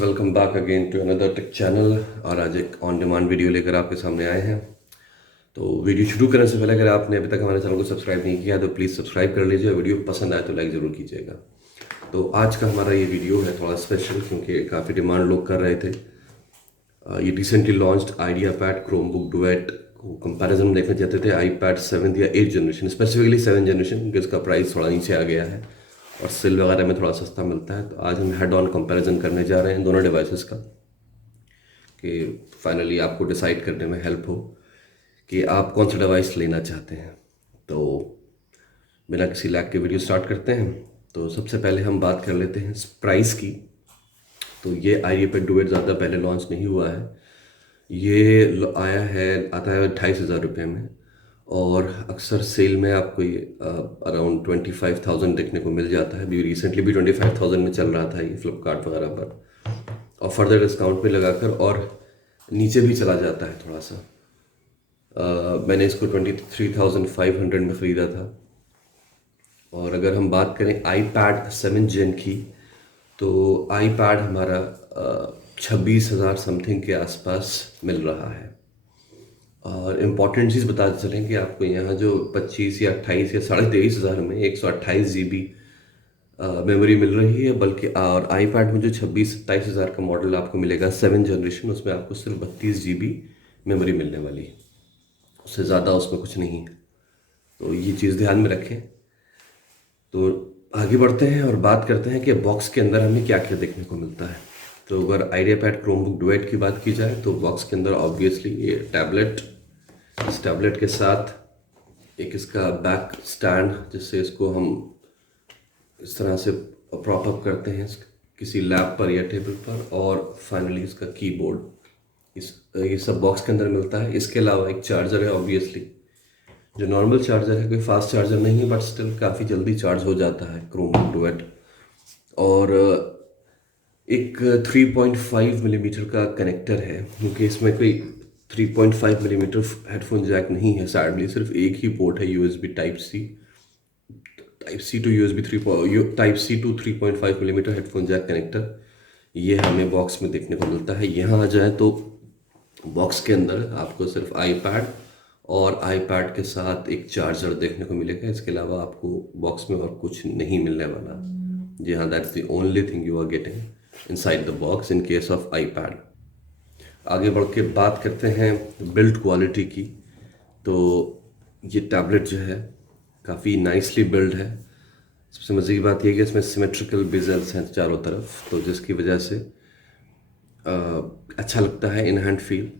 Welcome back again to another tech channel. और आज एक ऑन डिमांड वीडियो लेकर आपके सामने आए हैं। तो वीडियो शुरू करने से पहले अगर आपने अभी तक हमारे चैनल को सब्सक्राइब नहीं किया तो प्लीज़ सब्सक्राइब कर लीजिए। वीडियो पसंद आए तो लाइक ज़रूर कीजिएगा। तो आज का हमारा ये वीडियो है थोड़ा स्पेशल क्योंकि काफ़ी डिमांड लोग कर रहे थे। ये recently launched idea pad Chromebook Duet को कंपैरिजन में देखना चाहते थे आई पैड 7th या 8th generation, specifically 7th generation क्योंकि इसका प्राइस थोड़ा नीचे आ गया है और सेल वगैरह में थोड़ा सस्ता मिलता है। तो आज हम हेड ऑन कंपैरिजन करने जा रहे हैं दोनों डिवाइसेस का कि फाइनली आपको डिसाइड करने में हेल्प हो कि आप कौन सा डिवाइस लेना चाहते हैं। तो बिना किसी लैग के वीडियो स्टार्ट करते हैं। तो सबसे पहले हम बात कर लेते हैं प्राइस की। तो ये आइडिया पैड डुएट ज़्यादा पहले लॉन्च नहीं हुआ है। ये आता है 28,000 रुपये में और अक्सर सेल में आपको ये अराउंड 25,000 देखने को मिल जाता है। अभी रिसेंटली भी 25,000 में चल रहा था ये फ्लिपकार्ट वगैरह पर और फर्दर डिस्काउंट पे लगाकर और नीचे भी चला जाता है थोड़ा सा। मैंने इसको 23,500 में ख़रीदा था। और अगर हम बात करें आई पैड 7th जेन की तो आई पैड हमारा 26,000 समथिंग के आसपास मिल रहा है। और इम्पॉर्टेंट चीज़ बताते चलें कि आपको यहाँ जो 25 या 28 या 23,500 में 128 GB मेमोरी मिल रही है, बल्कि और आई पैड में जो 26-27,000 का मॉडल आपको मिलेगा 7th जनरेशन, उसमें आपको सिर्फ 32 GB मेमोरी मिलने वाली है। उससे ज़्यादा उसमें कुछ नहीं है। तो ये चीज़ ध्यान में रखें। तो आगे बढ़ते हैं और बात करते हैं कि बॉक्स के अंदर हमें क्या क्या देखने को मिलता है। तो अगर आइडिया पैड क्रोमबुक डुएट की बात की जाए तो बॉक्स के अंदर ऑब्वियसली ये टैबलेट, इस टैबलेट के साथ एक इसका बैक स्टैंड जिससे इसको हम इस तरह से प्रॉप अप करते हैं किसी लैप पर या टेबल पर, और फाइनली इसका कीबोर्ड, ये सब बॉक्स के अंदर मिलता है। इसके अलावा एक चार्जर है, ऑब्वियसली जो नॉर्मल चार्जर है, कोई फास्ट चार्जर नहीं है बट स्टिल काफ़ी जल्दी चार्ज हो जाता है क्रोमबुक डुएट। और एक 3.5 मिलीमीटर का कनेक्टर है क्योंकि इसमें कोई 3.5 मिलीमीटर हेडफोन जैक नहीं है सैडली, सिर्फ एक ही पोर्ट है USB type C to USB 3 type C to 3.5 millimetre headphone jack connector. ये हमें बॉक्स में देखने को मिलता है। यहाँ आ जाए तो बॉक्स के अंदर आपको सिर्फ आईपैड और आईपैड के साथ एक चार्जर देखने को मिलेगा। इसके अलावा आपको बॉक्स में और कुछ नहीं मिलने वाला। जी हाँ, that's the only thing you are getting inside the box in case of iPad. आगे बढ़ के बात करते हैं बिल्ड क्वालिटी की। तो ये टैबलेट जो है काफ़ी नाइसली बिल्ड है। सबसे मज़े की बात यह कि इसमें सिमेट्रिकल बेजल्स हैं चारों तरफ, तो जिसकी वजह से अच्छा लगता है, इन हैंड फील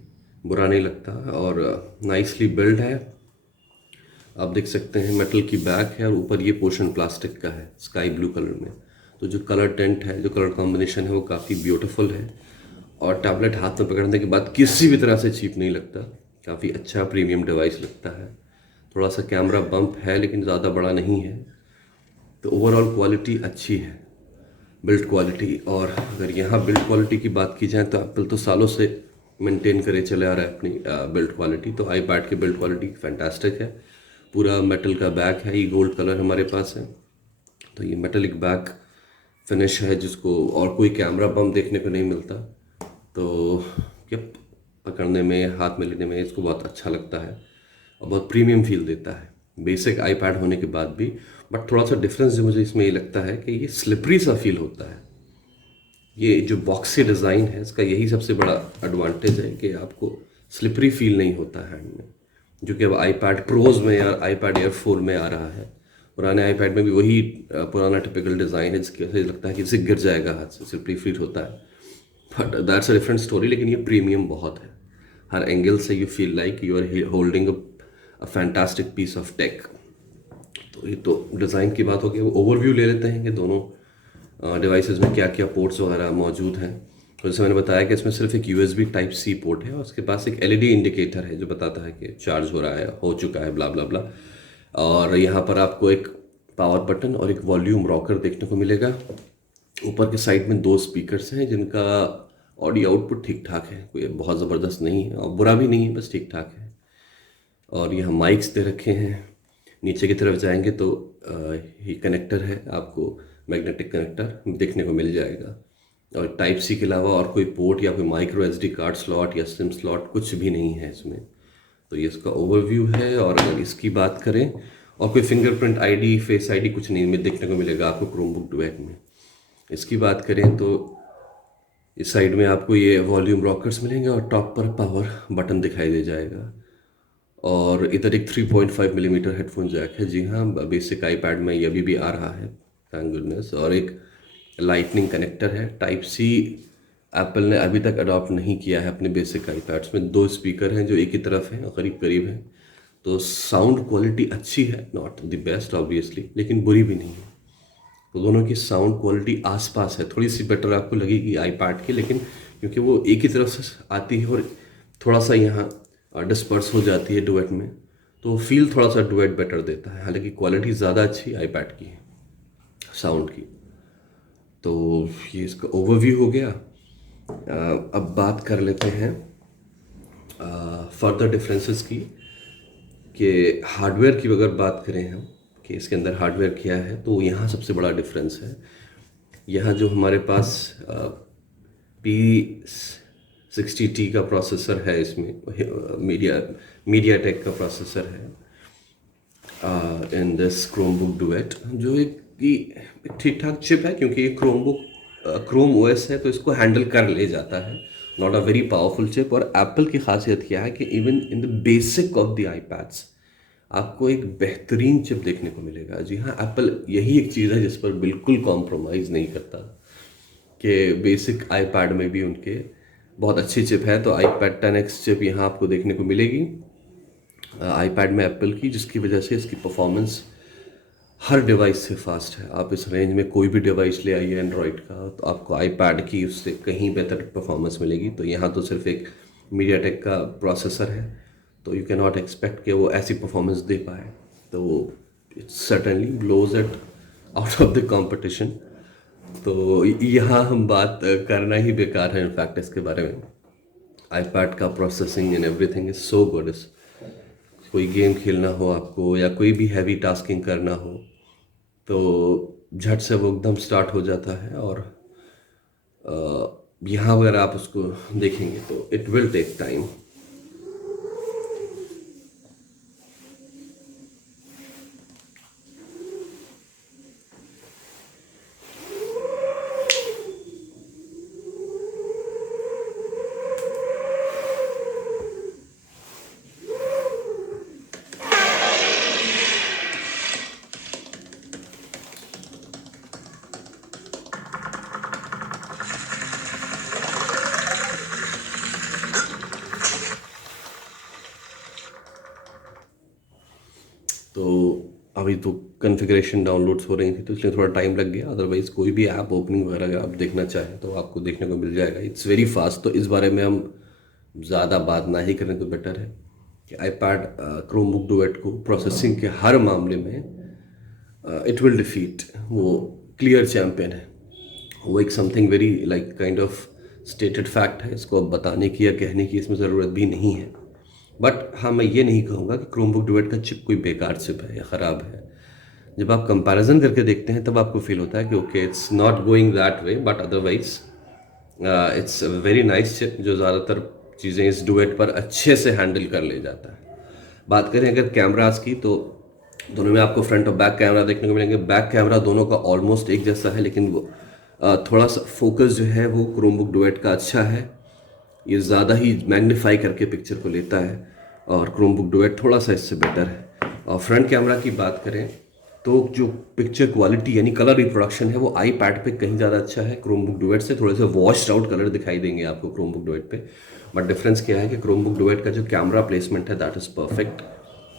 बुरा नहीं लगता और नाइसली बिल्ड है। आप देख सकते हैं मेटल की बैक है और ऊपर ये पोर्शन प्लास्टिक का है स्काई ब्लू कलर में। तो जो कलर टेंट है, जो कलर कॉम्बिनेशन है वो काफ़ी ब्यूटीफुल है और टैबलेट हाथ में पकड़ने के बाद किसी भी तरह से चीप नहीं लगता। काफ़ी अच्छा प्रीमियम डिवाइस लगता है। थोड़ा सा कैमरा बम्प है लेकिन ज़्यादा बड़ा नहीं है। तो ओवरऑल क्वालिटी अच्छी है, बिल्ड क्वालिटी। और अगर यहाँ बिल्ड क्वालिटी की बात की जाए तो एप्पल तो सालों से मेंटेन करे चले आ रहा है अपनी बिल्ड क्वालिटी। तो आईपैड की बिल्ड क्वालिटी फैंटास्टिक है। पूरा मेटल का बैक है, ये गोल्ड कलर हमारे पास है। तो ये मेटलिक बैक फिनिश है जिसको और कोई कैमरा बम्प देखने को नहीं मिलता। तो यप, पकड़ने में, हाथ में लेने में इसको बहुत अच्छा लगता है और बहुत प्रीमियम फील देता है बेसिक आईपैड होने के बाद भी। बट थोड़ा सा डिफरेंस जो मुझे इसमें ये लगता है कि ये स्लिपरी सा फील होता है। ये जो बॉक्सी डिज़ाइन है इसका यही सबसे बड़ा एडवांटेज है कि आपको स्लिपरी फील नहीं होता हैंड में, जो कि अब आईपैड प्रोज में या आईपैड एयर 4 में आ रहा है। पुराने आईपैड में भी वही पुराना टिपिकल डिज़ाइन है जिसकी वजह से लगता है कि इसे गिर जाएगा हाथ से, स्लिपरी फील होता है। But that's a different story. लेकिन ये प्रीमियम बहुत है, हर एंगल से you feel like you are holding a fantastic piece of tech. तो ये तो डिज़ाइन की बात होगी। ओवरव्यू ले लेते हैं कि दोनों डिवाइसेस में क्या क्या पोर्ट्स वगैरह मौजूद हैं। तो जैसे मैंने बताया कि इसमें सिर्फ एक USB टाइप सी पोर्ट है और उसके पास एक LED इंडिकेटर है जो बताता है कि चार्ज हो रहा है, हो चुका है, ब्ला ब्ला ब्ला। और यहाँ पर आपको एक पावर बटन और एक वॉल्यूम रॉकर देखने को मिलेगा। ऊपर के साइड में 2 स्पीकर्स हैं जिनका ऑडियो आउटपुट ठीक ठाक है, कोई बहुत ज़बरदस्त नहीं है और बुरा भी नहीं है, बस ठीक ठाक है। और यहाँ माइक्स दे रखे हैं। नीचे की तरफ जाएंगे तो ये कनेक्टर है, आपको मैग्नेटिक कनेक्टर देखने को मिल जाएगा। और टाइप सी के अलावा और कोई पोर्ट या कोई माइक्रो एसडी कार्ड स्लॉट या सिम स्लॉट कुछ भी नहीं है इसमें। तो ये इसका ओवरव्यू है। और अगर इसकी बात करें, और कोई फिंगरप्रिंट आईडी, फेस आईडी कुछ नहीं में देखने को मिलेगा आपको क्रोमबुक डुएट में। इसकी बात करें तो इस साइड में आपको ये वॉल्यूम रॉकर्स मिलेंगे और टॉप पर पावर बटन दिखाई दे जाएगा। और इधर एक 3.5 मिलीमीटर हेडफोन जैक है। जी हाँ, बेसिक आईपैड में ये अभी भी आ रहा है, थैंक गुडनेस। और एक लाइटनिंग कनेक्टर है। टाइप सी एप्पल ने अभी तक अडॉप्ट नहीं किया है अपने बेसिक आईपैड्स में। 2 स्पीकर हैं जो एक ही तरफ हैं और करीब करीब हैं। तो साउंड क्वालिटी अच्छी है, नॉट द बेस्ट ऑब्वियसली, लेकिन बुरी भी नहीं है। तो दोनों की साउंड क्वालिटी आसपास है, थोड़ी सी बेटर आपको लगेगी आईपैड की, लेकिन क्योंकि वो एक ही तरफ से आती है और थोड़ा सा यहाँ डिस्पर्स हो जाती है डुएट में, तो फील थोड़ा सा डुएट बेटर देता है। हालांकि क्वालिटी ज़्यादा अच्छी आईपैड की है साउंड की। तो ये इसका ओवरव्यू हो गया। अब बात कर लेते हैं फर्दर डिफरेंसेस की, कि हार्डवेयर की अगर बात करें हम कि इसके अंदर हार्डवेयर क्या है, तो यहाँ सबसे बड़ा डिफरेंस है। यहाँ जो हमारे पास P60T का प्रोसेसर है, इसमें मीडियाटेक का प्रोसेसर है इन दिस क्रोमबुक डुएट, जो एक ठीक ठाक चिप है, क्योंकि ये क्रोम ओएस है तो इसको हैंडल कर ले जाता है। Not a very powerful chip. और एप्पल की खासियत क्या है कि even in the basic of the iPads आपको एक बेहतरीन चिप देखने को मिलेगा। जी हाँ, एप्पल यही एक चीज़ है जिस पर बिल्कुल कॉम्प्रोमाइज़ नहीं करता, कि बेसिक आईपैड में भी उनके बहुत अच्छी चिप है। तो iPad 10X चिप यहाँ आपको देखने को मिलेगी आईपैड में एप्पल की, जिसकी वजह से इसकी परफॉर्मेंस हर डिवाइस से फास्ट है। आप इस रेंज में कोई भी डिवाइस ले आइए एंड्रॉयड का, तो आपको आईपैड की उससे कहीं बेहतर परफॉर्मेंस मिलेगी। तो यहाँ तो सिर्फ एक मीडियाटेक का प्रोसेसर है, तो यू कैन नॉट एक्सपेक्ट कि वो ऐसी परफॉर्मेंस दे पाए। तो it certainly blows it out of the competition. तो यहाँ हम बात करना ही बेकार है इनफैक्ट इसके बारे में। आईपैड का processing and everything is so good. कोई गेम खेलना हो आपको या कोई भी हैवी टास्किंग करना हो तो झट से वो एकदम स्टार्ट हो जाता है। और यहाँ अगर आप उसको देखेंगे तो इट विल टेक टाइम। तो अभी तो कन्फिग्रेशन डाउनलोड्स हो रही थी तो इसलिए थोड़ा टाइम लग गया। अदरवाइज़ कोई भी ऐप ओपनिंग वगैरह अगर आप देखना चाहें तो आपको देखने को मिल जाएगा। It's very fast. तो इस बारे में हम ज़्यादा बात ना ही करें तो बेटर है कि आईपैड क्रोमबुक डुएट को प्रोसेसिंग के हर मामले में इट विल डिफीट। वो क्लियर चैम्पियन है। वो एक something very like kind of stated fact है। इसको अब बताने की या कहने की इसमें ज़रूरत भी नहीं है। बट हाँ, मैं ये नहीं कहूँगा कि क्रोमबुक डुएट का चिप कोई बेकार चिप है या ख़राब है। जब आप कंपैरिजन करके देखते हैं तब आपको फील होता है कि okay it's not going that way, but otherwise it's very nice chip जो ज़्यादातर चीज़ें इस डुएट पर अच्छे से हैंडल कर ले जाता है। बात करें अगर कैमरास की, तो दोनों में आपको फ्रंट और बैक कैमरा देखने को मिलेंगे। बैक कैमरा दोनों का ऑलमोस्ट एक जैसा है, लेकिन वो थोड़ा सा फोकस जो है वो क्रोमबुक डुएट का अच्छा है। ये ज़्यादा ही मैग्नीफाई करके पिक्चर को लेता है और क्रोमबुक डुएट थोड़ा सा इससे बेटर है। और फ्रंट कैमरा की बात करें तो जो पिक्चर क्वालिटी यानी कलर रिप्रोडक्शन है वो आईपैड पे कहीं ज़्यादा अच्छा है क्रोमबुक डुएट से। थोड़े से वॉश्ड आउट कलर दिखाई देंगे आपको क्रोमबुक डुएट पे। बट डिफरेंस क्या है कि क्रोमबुक डुएट का जो कैमरा प्लेसमेंट है दैट इज़ परफेक्ट।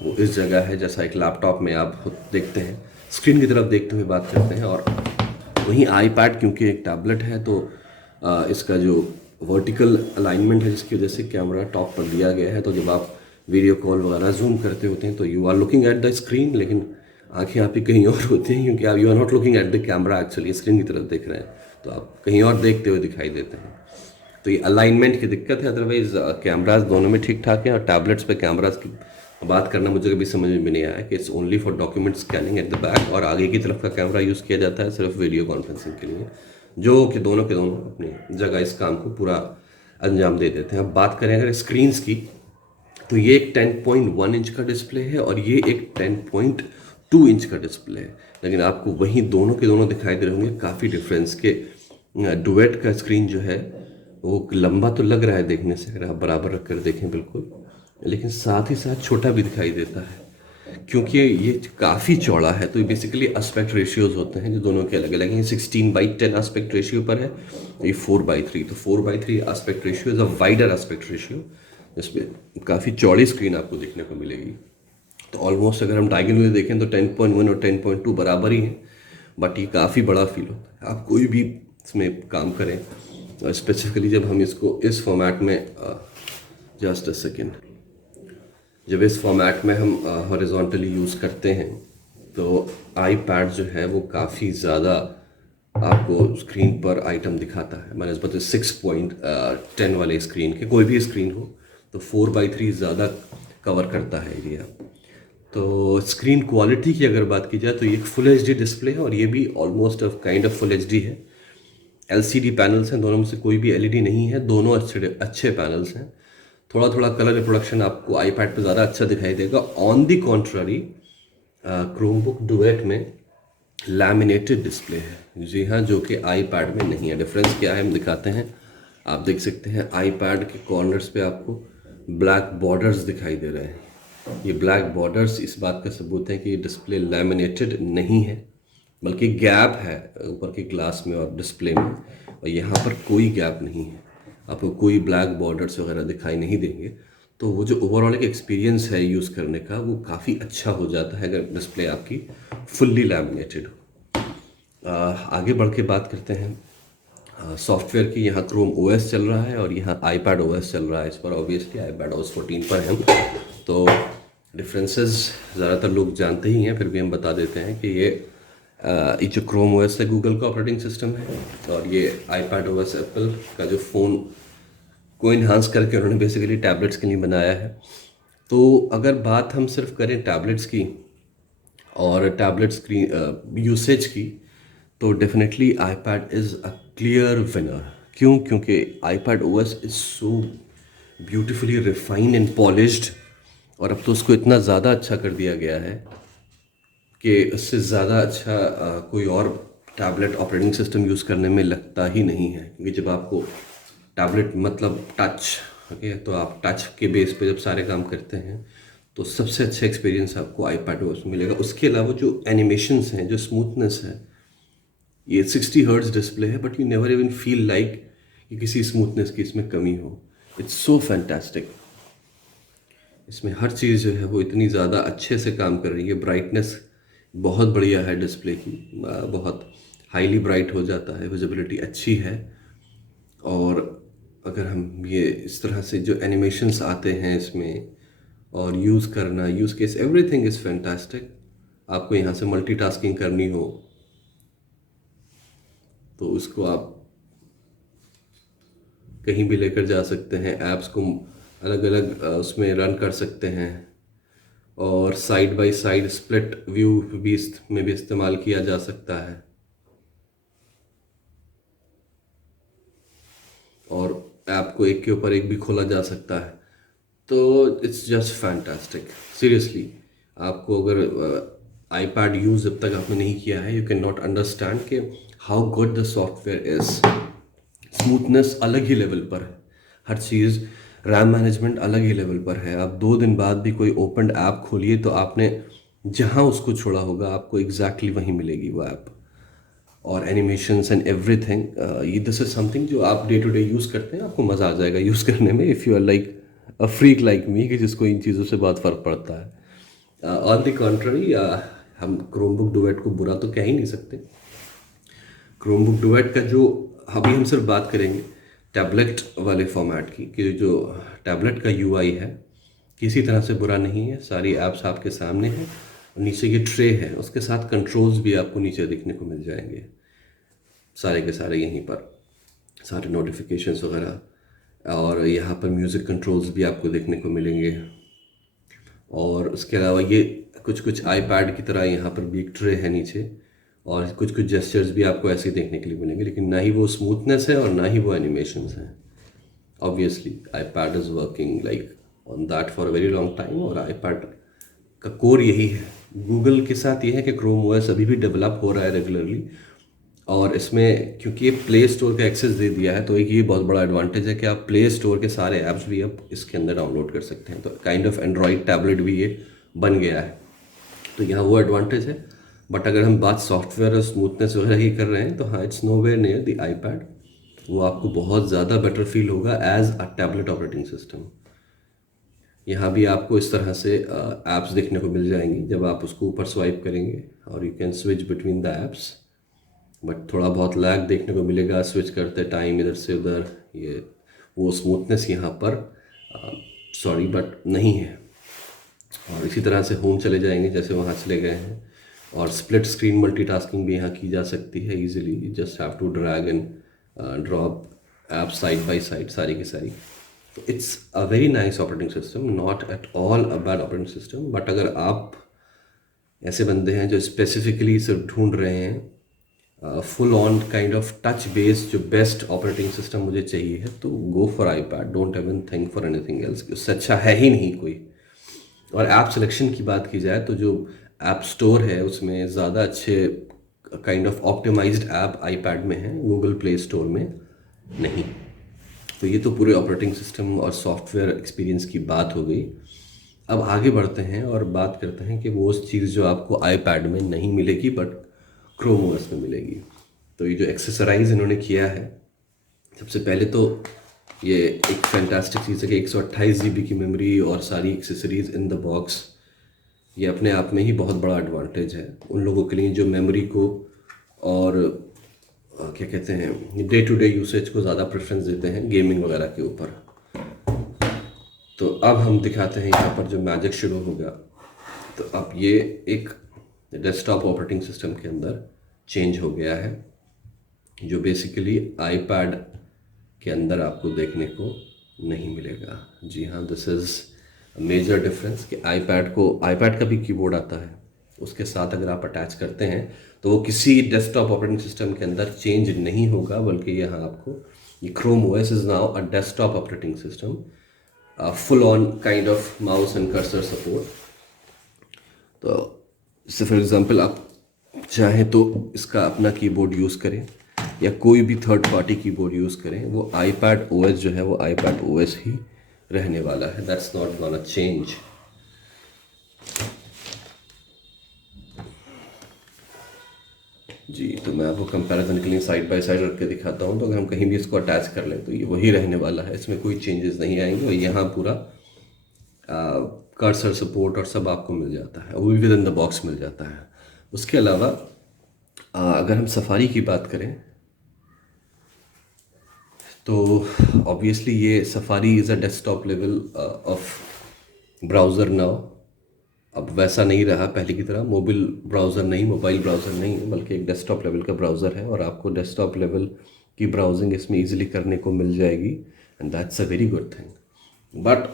वो इस जगह है जैसा एक लैपटॉप में आप खुद देखते हैं, स्क्रीन की तरफ देखते हुए बात करते हैं। और वहीं आईपैड क्योंकि एक टैबलेट है तो इसका जो वर्टिकल अलाइनमेंट है जिसकी वजह से कैमरा टॉप पर दिया गया है। तो जब आप वीडियो कॉल वगैरह जूम करते होते हैं तो you are looking at the screen, लेकिन आंखें आपकी कहीं और होती हैं क्योंकि आप you are not looking at the camera, actually screen की तरफ देख रहे हैं तो आप कहीं और देखते हुए दिखाई देते हैं। तो ये अलाइनमेंट की दिक्कत है। अदरवाइज कैमराज दोनों में ठीक ठाक हैं। और टैबलेट्स पे कैमराज की बात करना मुझे कभी समझ में भी नहीं आया कि it's only for document scanning at the back, और आगे की तरफ का कैमरा यूज़ किया जाता है सिर्फ वीडियो कॉन्फ्रेंसिंग के लिए। जो कि दोनों के दोनों अपनी जगह इस काम को पूरा अंजाम दे देते हैं। अब बात करें अगर स्क्रीन्स की, तो ये एक 10.1 इंच का डिस्प्ले है और ये एक 10.2 इंच का डिस्प्ले है, लेकिन आपको वहीं दोनों के दोनों दिखाई दे रहे होंगे काफ़ी डिफरेंस के। डुएट का स्क्रीन जो है वो लंबा तो लग रहा है देखने से, अगर आप बराबर रख कर देखें बिल्कुल, लेकिन साथ ही साथ छोटा भी दिखाई देता है क्योंकि ये काफ़ी चौड़ा है। तो ये बेसिकली एस्पेक्ट रेशियोज होते हैं जो दोनों के अलग अलग हैं। 16:10 एस्पेक्ट रेशियो पर है, ये 4:3। तो 4:3 aspect ratio is a wider aspect ratio, जिसमें काफ़ी चौड़ी स्क्रीन आपको देखने को मिलेगी। तो ऑलमोस्ट अगर हम डायगोनली देखें तो 10.1 और 10.2 बराबर ही हैं, बट ये काफ़ी बड़ा फील होता है। आप कोई भी इसमें काम करें, स्पेसिफिकली जब हम इसको इस फॉर्मेट में, जस्ट अ सेकेंड, जब इस फॉर्मेट में हम हॉरिजॉन्टली यूज़ करते हैं तो आईपैड जो है वो काफ़ी ज़्यादा आपको स्क्रीन पर आइटम दिखाता है। मैंने इस 6.10 वाले स्क्रीन के, कोई भी स्क्रीन हो तो 4:3 ज़्यादा कवर करता है एरिया। तो स्क्रीन क्वालिटी की अगर बात की जाए तो ये एक फुल एच डी डिस्प्ले है और ये भी almost kind of full H D है। एलसीडी पैनल्स हैं, दोनों में से कोई भी एलईडी नहीं है, दोनों अच्छे पैनल्स हैं। थोड़ा थोड़ा कलर रिप्रोडक्शन आपको आईपैड पे ज़्यादा अच्छा दिखाई देगा। On the contrary Chromebook duet में लैमिनेटेड डिस्प्ले है, जी हाँ, जो कि आईपैड में नहीं है। डिफरेंस क्या है हम दिखाते हैं। आप देख सकते हैं आईपैड के कॉर्नर्स पे आपको ब्लैक बॉर्डर्स दिखाई दे रहे हैं। ये ब्लैक बॉर्डर्स इस बात का सबूत है कि ये डिस्प्ले लैमिनेटेड नहीं है, बल्कि गैप है ऊपर के ग्लास में और डिस्प्ले में, और यहाँ पर कोई गैप नहीं है, आपको कोई ब्लैक बॉर्डर्स वगैरह दिखाई नहीं देंगे। तो वो जो ओवरऑल एक एक्सपीरियंस है यूज़ करने का, वो काफ़ी अच्छा हो जाता है अगर डिस्प्ले आपकी फुल्ली लैमिनेटेड हो। आगे बढ़ के बात करते हैं सॉफ्टवेयर की। यहाँ क्रोम ओएस चल रहा है और यहाँ आईपैड ओएस चल रहा है। इस पर ऑब्वियसली आईपैड ओएस 14 पर हम, तो डिफरेंसेस ज़्यादातर लोग जानते ही हैं, फिर भी हम बता देते हैं कि ये जो क्रोम ओएस है गूगल का ऑपरेटिंग सिस्टम है, और ये आईपैड ओएस एप्पल का जो फ़ोन को इन्हांस करके उन्होंने बेसिकली टैबलेट्स के लिए बनाया है। तो अगर बात हम सिर्फ करें टैबलेट्स की और टैबलेट स्क्रीन यूसेज की, तो definitely iPad is a clear winner. क्यों? क्योंकि iPad OS is so beautifully refined and polished, और अब तो उसको इतना ज़्यादा अच्छा कर दिया गया है कि इससे ज़्यादा अच्छा कोई और टैबलेट ऑपरेटिंग सिस्टम यूज़ करने में लगता ही नहीं है। क्योंकि जब आपको टैबलेट मतलब टच, ओके, तो आप टच के बेस पे जब सारे काम करते हैं तो सबसे अच्छा एक्सपीरियंस आपको आईपैड ओएस में मिलेगा। उसके अलावा जो एनिमेशंस हैं, जो स्मूथनेस है, ये 60 हर्ट्ज डिस्प्ले है, but you never even feel like कि किसी स्मूथनेस की इसमें कमी हो। It's so fantastic. इसमें हर चीज़ जो है वो इतनी ज़्यादा अच्छे से काम कर रही है। ब्राइटनेस बहुत बढ़िया है डिस्प्ले की, बहुत हाईली ब्राइट हो जाता है, विजिबिलिटी अच्छी है। और अगर हम ये इस तरह से जो एनिमेशंस आते हैं इसमें और यूज़ करना, use case, everything is fantastic. आपको यहाँ से मल्टीटास्किंग करनी हो तो उसको आप कहीं भी लेकर जा सकते हैं, ऐप्स को अलग अलग उसमें रन कर सकते हैं, और side by side split view भी में भी इस्तेमाल किया जा सकता है, और ऐप को एक के ऊपर एक भी खोला जा सकता है। तो इट्स जस्ट फैंटास्टिक सीरियसली। आपको अगर आईपैड यूज़ जब तक आपने नहीं किया है, यू कैन नॉट अंडरस्टैंड कि how good the software is. Smoothness अलग ही लेवल पर है, हर चीज़, रैम मैनेजमेंट अलग ही लेवल पर है। आप 2 दिन बाद भी कोई ओपन ऐप खोलिए तो आपने जहाँ उसको छोड़ा होगा आपको एग्जैक्टली वहीं मिलेगी वो ऐप, और एनिमेशंस एंड एवरीथिंग। ये दिस इज समथिंग जो आप डे टू डे यूज़ करते हैं, आपको मज़ा आ जाएगा यूज़ करने में, if you are like a freak like me, कि जिसको इन चीज़ों से बहुत फ़र्क पड़ता है। ऑन द कॉन्ट्ररी, हम क्रोमबुक डुएट को बुरा तो कह ही नहीं सकते। क्रोमबुक डुएट का जो अभी हम सिर्फ बात करेंगे टैबलेट वाले फॉर्मेट की, कि जो टैबलेट का यूआई है किसी तरह से बुरा नहीं है, सारी ऐप्स आपके सामने हैं। नीचे ये ट्रे है, उसके साथ कंट्रोल्स भी आपको नीचे दिखने को मिल जाएंगे, सारे के सारे यहीं पर, सारे नोटिफिकेशंस वगैरह, और यहाँ पर म्यूज़िक कंट्रोल्स भी आपको देखने को मिलेंगे। और उसके अलावा ये कुछ कुछ आईपैड की तरह यहाँ पर भी एक ट्रे है नीचे, और कुछ कुछ जेस्चर्स भी आपको ऐसे ही देखने के लिए मिलेंगे, लेकिन ना ही वो स्मूथनेस है और ना ही वो एनिमेशंस हैं। Obviously iPad is working like on that for a very long time, और iPad का कोर यही है। गूगल के साथ ये है कि क्रोम ओएस अभी भी डेवलप हो रहा है रेगुलरली, और इसमें क्योंकि ये प्ले स्टोर का एक्सेस दे दिया है, तो एक ये बहुत बड़ा एडवांटेज है कि आप प्ले स्टोर के सारे ऐप्स भी अब इसके अंदर डाउनलोड कर सकते हैं। तो काइंड ऑफ एंड्रॉयड टैबलेट भी ये बन गया है, तो यहाँ वो एडवांटेज है। बट अगर हम बात सॉफ्टवेयर और स्मूथनेस वगैरह की कर रहे हैं, तो हाँ, it's nowhere near the iPad। वो आपको बहुत ज़्यादा बेटर फील होगा as a tablet operating system. यहाँ भी आपको इस तरह से ऐप्स देखने को मिल जाएंगी जब आप उसको ऊपर स्वाइप करेंगे, और you can switch between the apps. But थोड़ा बहुत लैग देखने को मिलेगा स्विच करते टाइम इधर से उधर। ये वो स्मूथनेस यहाँ पर सॉरी बट नहीं है। और इसी तरह से होम चले जाएंगे जैसे वहाँ चले गए हैं, और स्प्लिट स्क्रीन मल्टीटास्किंग भी यहाँ की जा सकती है easily. Just have to drag and drop app side by side सारी की सारी। तो it's a very nice operating system, not at all a bad operating system. But अगर आप ऐसे बंदे हैं जो स्पेसिफिकली सिर्फ ढूंढ रहे हैं full on kind of touch based जो बेस्ट ऑपरेटिंग सिस्टम मुझे चाहिए है, तो go for iPad, don't even think for anything else. उससे अच्छा है ही नहीं कोई। और ऐप सिलेक्शन की बात की जाए तो जो ऐप स्टोर है उसमें ज़्यादा अच्छे kind of optimised app iPad में हैं, गूगल प्ले स्टोर में नहीं। तो ये तो पूरे ऑपरेटिंग सिस्टम और सॉफ्टवेयर एक्सपीरियंस की बात हो गई। अब आगे बढ़ते हैं और बात करते हैं कि वो उस चीज़ जो आपको iPad में नहीं मिलेगी बट क्रोम ओएस में मिलेगी। तो ये जो एक्सेसराइज इन्होंने किया है, सबसे पहले तो ये एक फैंटास्टिक चीज़ है कि 128 GB की मेमोरी और सारी एक्सेसरीज इन द बॉक्स। ये अपने आप में ही बहुत बड़ा एडवांटेज है उन लोगों के लिए जो मेमोरी को और क्या कहते हैं डे टू डे यूसेज को ज़्यादा प्रेफरेंस देते हैं गेमिंग वगैरह के ऊपर। तो अब हम दिखाते हैं यहाँ पर जो मैजिक शुरू होगा। तो अब ये एक डेस्कटॉप ऑपरेटिंग सिस्टम के अंदर चेंज हो गया है, जो बेसिकली iPad के अंदर आपको देखने को नहीं मिलेगा। जी हाँ, दिस इज़ मेजर डिफरेंस कि iPad का भी कीबोर्ड आता है, उसके साथ अगर आप अटैच करते हैं तो वो किसी डेस्कटॉप ऑपरेटिंग सिस्टम के अंदर चेंज नहीं होगा, बल्कि यहाँ आपको ये Chrome OS is now a desktop operating system, full on kind of mouse and cursor support. तो जैसे फॉर एग्जांपल आप चाहें तो इसका अपना कीबोर्ड यूज़ करें या कोई भी थर्ड पार्टी कीबोर्ड यूज़ करें, वो iPad OS जो है वो iPad OS ही रहने वाला है। That's not gonna change. जी, तो मैं आपको कंपैरिजन के लिए साइड बाय साइड रख के दिखाता हूँ। तो अगर हम कहीं भी इसको अटैच कर लें तो ये वही रहने वाला है, इसमें कोई चेंजेस नहीं आएंगे। और यहाँ पूरा कर्सर सपोर्ट और सब आपको मिल जाता है, वो भी विद इन द बॉक्स मिल जाता है। उसके अलावा अगर हम सफारी की बात करें तो ऑब्वियसली ये safari is a desktop level of browser now. अब वैसा नहीं रहा पहले की तरह, मोबाइल ब्राउज़र नहीं है, बल्कि एक डेस्कटॉप लेवल का ब्राउज़र है, और आपको डेस्कटॉप लेवल की ब्राउजिंग इसमें इजीली करने को मिल जाएगी, and that's a very good thing. But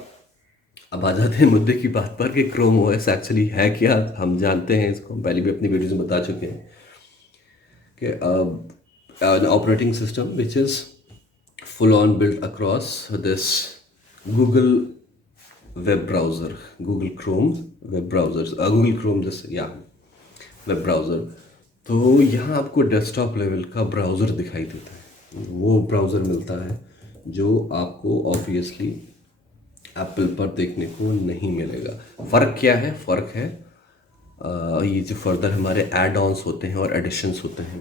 अब आ जाते हैं मुद्दे की बात पर कि क्रोम ओएस एक्चुअली है क्या। हम जानते हैं, इसको हम पहले भी अपनी वीडियोज़ में बता चुके हैं कि an operating system which is full on built across this Google web browser, Google Chrome web browsers, Google Chrome this web browser। तो यहाँ आपको डेस्कटॉप लेवल का ब्राउज़र दिखाई देता है, वो ब्राउज़र मिलता है जो आपको ऑब्वियसली एप्पल पर देखने को नहीं मिलेगा। फ़र्क क्या है? फ़र्क है ये जो फर्दर हमारे एड ऑन्स होते हैं और एडिशंस होते हैं।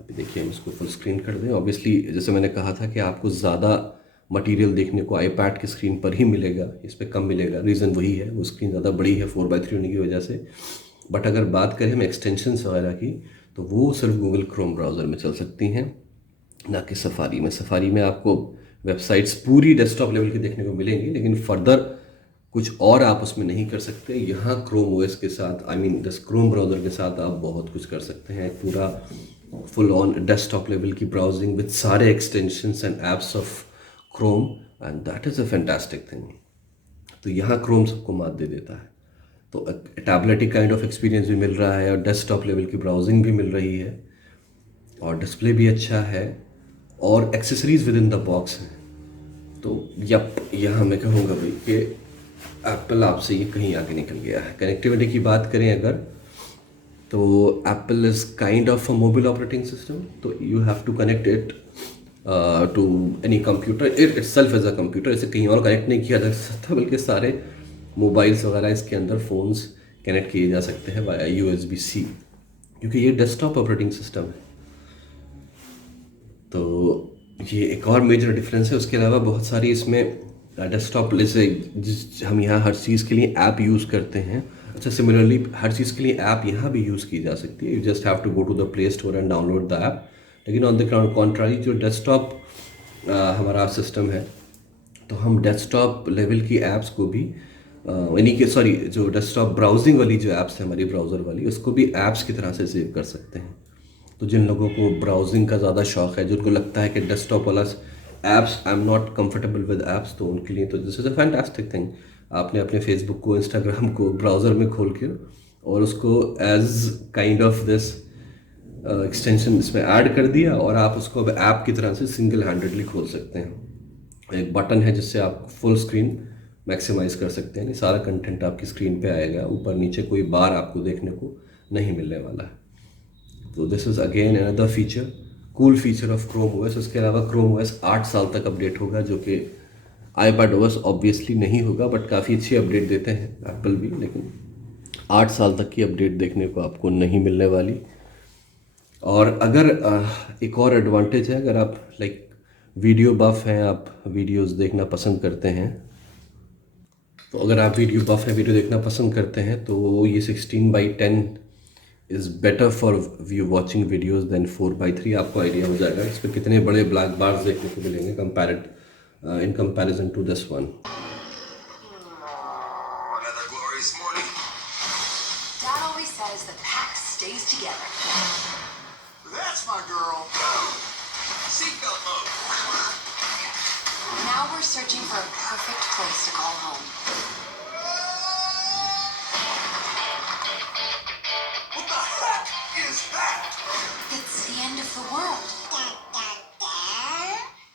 अभी देखिए, हम इसको फुल स्क्रीन कर दें। ऑब्वियसली जैसे मैंने कहा था कि आपको ज़्यादा मटेरियल देखने को iPad की स्क्रीन पर ही मिलेगा, इस पर कम मिलेगा। रीज़न वही है, वो स्क्रीन ज़्यादा बड़ी है 4:3 होने की वजह से। बट अगर बात करें हम एक्सटेंशंस वगैरह की, तो वो सिर्फ गूगल क्रोम ब्राउज़र में चल सकती हैं, ना कि सफारी में। सफारी में आपको वेबसाइट्स पूरी डेस्कटॉप लेवल की देखने को मिलेंगी, लेकिन फर्दर कुछ और आप उसमें नहीं कर सकते। यहाँ क्रोम ओएस के साथ, I mean this Chrome browser के साथ आप बहुत कुछ कर सकते हैं। पूरा फुल ऑन डेस्कटॉप लेवल की ब्राउजिंग विद सारे extensions and apps of Chrome, and that is a fantastic thing. तो यहाँ क्रोम सबको मात दे देता है। तो टैबलेटिक काइंड ऑफ एक्सपीरियंस भी मिल रहा है और डेस्कटॉप लेवल की ब्राउजिंग भी मिल रही है और डिस्प्ले भी अच्छा है और accessories with in the box है। तो यप, यहाँ मैं कहूँगा भाई कि एप्पल आपसे ये कहीं आगे निकल गया है। कनेक्टिविटी की बात करें अगर, तो Apple is kind of a mobile operating system, तो you have to connect it to any computer, it self as a computer. इसे कहीं और कनेक्ट नहीं किया जा सकता, बल्कि सारे मोबाइल्स वगैरह इसके अंदर फ़ोन्स कनेक्ट किए जा सकते हैं वाया USB-C, क्योंकि ये डेस्कटॉप ऑपरेटिंग सिस्टम है। तो ये एक और मेजर डिफरेंस है। उसके अलावा बहुत सारी इसमें डेस्कटॉप जैसे हम यहाँ हर चीज़ के लिए ऐप यूज़ करते हैं, अच्छा सिमिलरली हर चीज़ के लिए ऐप यहाँ भी यूज़ की जा सकती है। You just have to go to the play store and download the app. लेकिन ऑन द कॉन्ट्रारी जो डेस्कटॉप हमारा सिस्टम है, तो हम डेस्कटॉप लेवल की ऐप्स को भी यानी कि सॉरी जो डेस्कटॉप ब्राउजिंग वाली जो ऐप्स है हमारी ब्राउज़र वाली, उसको भी ऐप्स की तरह से सेव कर सकते हैं। तो जिन लोगों को ब्राउजिंग का ज़्यादा शौक है, जिनको लगता है कि डेस्कटॉप वाला apps I am not comfortable with apps, तो उनके लिए तो this is a fantastic thing. आपने अपने फेसबुक को, इंस्टाग्राम को ब्राउज़र में खोल के और उसको as kind of this extension इसमें ऐड कर दिया और आप उसको अब ऐप की तरह से सिंगल हैंडेडली खोल सकते हैं। एक बटन है जिससे आप फुल स्क्रीन मैक्सिमाइज़ कर सकते हैं, सारा कंटेंट आपकी स्क्रीन पे आएगा, ऊपर नीचे कोई बार आपको देखने को नहीं मिलने वाला है। तो this is again another feature, cool feature of Chrome OS. उसके अलावा क्रोम ओएस 8 साल तक अपडेट होगा, जो कि आईपैड ओएस ऑब्वियसली नहीं होगा, बट काफ़ी अच्छी अपडेट देते हैं एप्पल भी, लेकिन 8 साल तक की अपडेट देखने को आपको नहीं मिलने वाली। और अगर एक और एडवांटेज है, अगर आप लाइक वीडियो बफ हैं, आप वीडियोस देखना पसंद करते हैं, तो अगर आप वीडियो बफ हैं, वीडियो देखना पसंद करते हैं, तो ये 16:10 is better for view watching videos than 4:3। आपको आइडिया हो जाएगा इस पर कितने बड़े ब्लैक बार्स देखने को मिलेंगे in comparison to this one. Another glorious morning. Dad always says the pack stays together. That's my girl. Seatbelt mode. Now we're searching for a perfect place to call home. What the heck is that? It's the end of the world.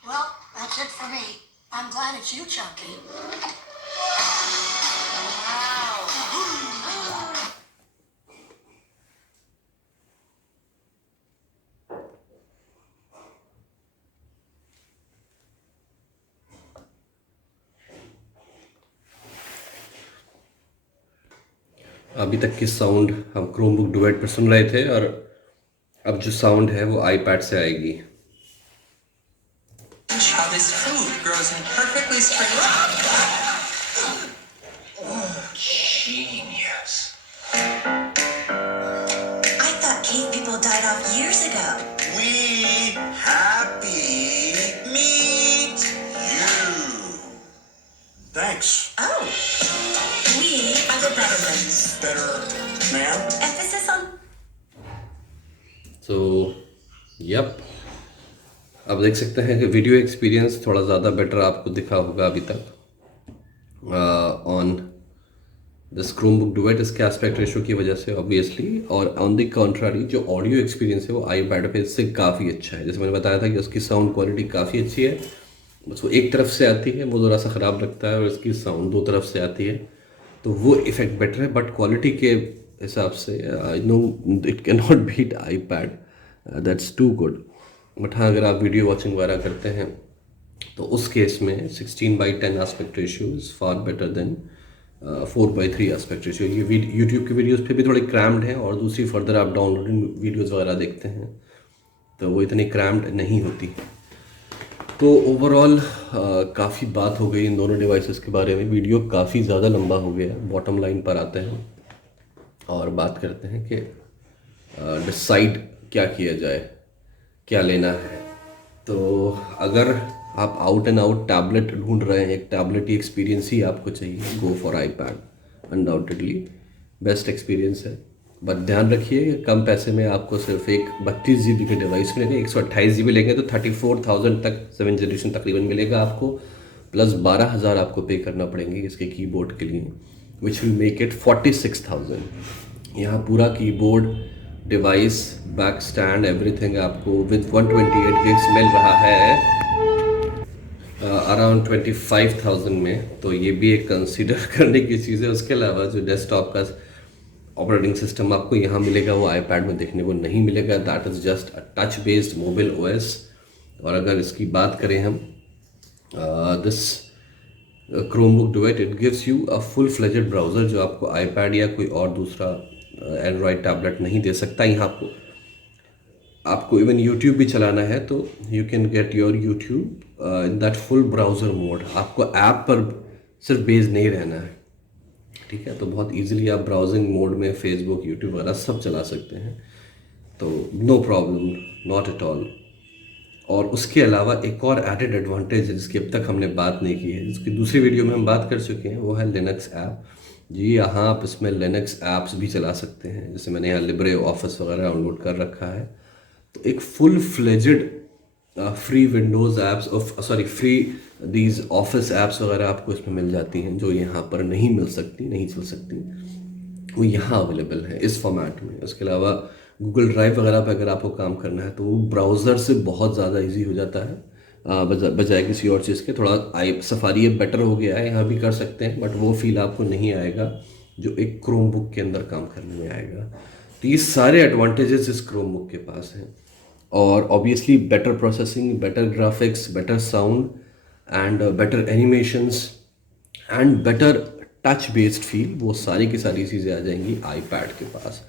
Well, that's it for me. I'm glad it's you, Chunky. Wow. अभी तक की sound हम Chromebook duet पर सुन रहे थे, और अब जो साउंड है वो आईपैड से आएगी। How this food grows in perfectly straight line. Genius. I thought cave people died off years ago. We happy meet you. Thanks. Oh. We are the Bettermans. Better, ma'am. Emphasis on तो yup, आप देख सकते हैं कि video experience थोड़ा ज़्यादा better आपको दिखा होगा अभी तक ऑन दिस क्रोमबुक डुएट, इसके एस्पेक्ट रेशो की वजह से ऑब्वियसली। और ऑन द कॉन्ट्रारी जो ऑडियो एक्सपीरियंस है वो आईपैड पे इससे काफ़ी अच्छा है। जैसे मैंने बताया था कि उसकी साउंड क्वालिटी काफ़ी अच्छी है, बस वो एक तरफ से आती है, वो ज़रा सा ख़राब लगता है, और इसकी साउंड दो तरफ से आती है, तो वो इफ़ेक्ट बेटर है। बट क्वालिटी के हिसाब से I know it can not beat iPad, that's too good. But हाँ, अगर आप वीडियो वॉचिंग वगैरह करते हैं तो उस केस में 16:10 aspect ratio is far better than 4:3 aspect ratio. ये यूट्यूब की वीडियोस पे भी थोड़े क्रैम्ड हैं, और दूसरी फर्दर आप डाउनलोडिंग वीडियोस वगैरह देखते हैं तो वो इतनी क्रैम्ड नहीं होती। तो ओवरऑल काफ़ी बात हो गई इन दोनों डिवाइसेस के बारे में, वीडियो काफ़ी ज़्यादा लंबा हो गया। बॉटम लाइन पर आते हैं और बात करते हैं कि डिसाइड क्या किया जाए, क्या लेना है। तो अगर आप आउट एंड आउट टैबलेट ढूंढ रहे हैं, एक टैबलेट एक्सपीरियंस ही आपको चाहिए, go for iPad, undoubtedly best experience है। बट ध्यान रखिए कि कम पैसे में आपको सिर्फ एक 32 GB के डिवाइस मिलेगा। 128 GB लेंगे तो 34,000 तक 7th जनरेशन तकरीबन मिलेगा आपको, प्लस 12,000 आपको पे करना पड़ेंगे इसके कीबोर्ड के लिए। Which will make it 46,000। यहाँ पूरा keyboard, device, back stand, everything आपको विद 128 गिग्स मिल रहा है अराउंड 25,000 में। तो ये भी एक कंसिडर करने की चीज़ है। उसके अलावा जो डेस्कटॉप का ऑपरेटिंग सिस्टम आपको यहाँ मिलेगा वो आईपैड में देखने को नहीं मिलेगा। That is just a touch based mobile OS. और अगर इसकी बात करें हम this Chromebook Duet, it gives you a full fledged browser जो आपको आईपैड या कोई और दूसरा एंड्रॉयड टैबलेट नहीं दे सकता। यहाँ आपको इवन यूट्यूब भी चलाना है तो you can get your YouTube in that full browser mode. आपको ऐप पर सिर्फ बेस्ड नहीं रहना है, ठीक है। तो बहुत इजीली आप ब्राउजिंग मोड में फेसबुक, यूट्यूब वगैरह सब चला सकते हैं। तो no problem, not at all. और उसके अलावा एक और एडेड एडवांटेज है जिसकी अब तक हमने बात नहीं की है, जिसकी दूसरी वीडियो में हम बात कर चुके हैं, वो है लिनक्स ऐप। जी यहाँ आप इसमें लिनक्स ऐप्स भी चला सकते हैं। जैसे मैंने यहाँ लिब्रे ऑफिस वगैरह डाउनलोड कर रखा है। तो एक full fledged free Windows apps free these office apps वगैरह आपको इसमें मिल जाती हैं जो यहाँ पर नहीं मिल सकती, नहीं चल सकती, वो यहाँ अवेलेबल है इस फॉर्मेट में। उसके अलावा गूगल ड्राइव वगैरह पे अगर आपको काम करना है तो वो ब्राउज़र से बहुत ज़्यादा इजी हो जाता है बजाय किसी और चीज़ के। थोड़ा सफारी अब बेटर हो गया है, यहाँ भी कर सकते हैं, बट वो फील आपको नहीं आएगा जो एक क्रोमबुक के अंदर काम करने में आएगा। तो ये सारे एडवांटेजेस इस क्रोमबुक के पास हैं। और obviously better processing, better graphics, better sound and better animations and better touch based feel, वो सारी की सारी चीज़ें आ जाएंगी आईपैड के पास।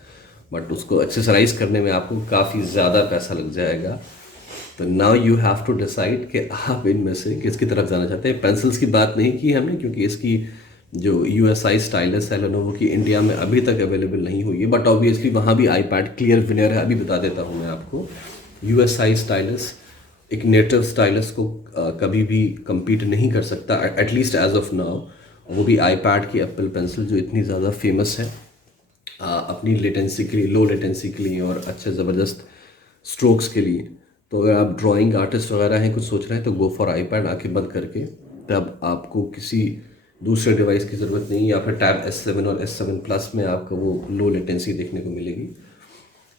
बट उसको एक्सेसराइज करने में आपको काफ़ी ज़्यादा पैसा लग जाएगा। तो now you have to decide कि आप इनमें से किसकी तरफ जाना चाहते हैं। पेंसिल्स की बात नहीं की हमने क्योंकि इसकी जो USI स्टाइलस है लेनोवो की इंडिया में अभी तक अवेलेबल नहीं हुई है, बट ऑब्वियसली वहाँ भी आईपैड क्लियर विनर है। अभी बता देता हूँ मैं आपको, USI स्टाइलस एक नेटिव स्टाइलस को कभी भी compete नहीं कर सकता, एटलीस्ट एज ऑफ नाउ। वो भी आईपैड की एप्पल पेंसिल जो इतनी ज़्यादा फेमस है अपनी लेटेंसी के लिए, लो लेटेंसी के लिए और अच्छे ज़बरदस्त स्ट्रोक्स के लिए। तो अगर आप ड्राइंग आर्टिस्ट वगैरह हैं, कुछ सोच रहे हैं, तो गो फॉर आईपैड, आंखें बंद करके। तब आपको किसी दूसरे डिवाइस की ज़रूरत नहीं, या फिर टैब S7 और S7 प्लस में आपको वो लो लेटेंसी देखने को मिलेगी।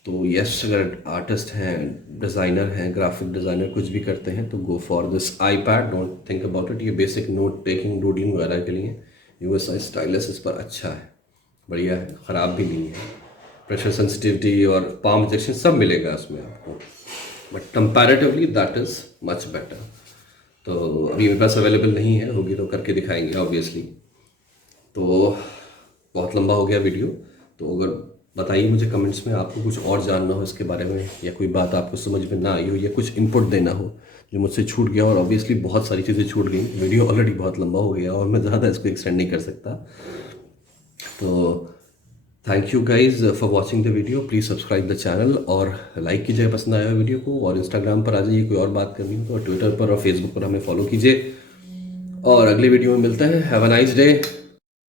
तो यस, अगर आर्टिस्ट हैं, डिज़ाइनर हैं, ग्राफिक डिज़ाइनर कुछ भी करते हैं तो go for this iPad, don't think about it. ये बेसिक नोट टेकिंग, डूडलिंग वगैरह के लिए USI स्टाइलस इस पर अच्छा है, बढ़िया है, ख़राब भी नहीं है। प्रेशर सेंसिटिविटी और पाम इंजेक्शन सब मिलेगा उसमें आपको, but comparatively that is much better. तो अभी मेरे पास अवेलेबल नहीं है, होगी तो करके दिखाएंगे ऑब्वियसली। तो बहुत लंबा हो गया वीडियो, तो अगर बताइए मुझे कमेंट्स में आपको कुछ और जानना हो इसके बारे में, या कोई बात आपको समझ में ना आई हो, या कुछ इनपुट देना हो जो मुझसे छूट गया। और ऑब्वियसली बहुत सारी चीज़ें छूट गई, वीडियो ऑलरेडी बहुत लंबा हो गया और मैं ज़्यादा इसको एक्सटेंड नहीं कर सकता। तो thank you guys for watching the video. Please subscribe the channel और लाइक कीजिए पसंद आया वीडियो को। और इंस्टाग्राम पर आ जाइए, कोई और बात करनी हो तो, ट्विटर पर और फेसबुक पर हमें फॉलो कीजिए। और अगले वीडियो में मिलते हैं। Have a nice day.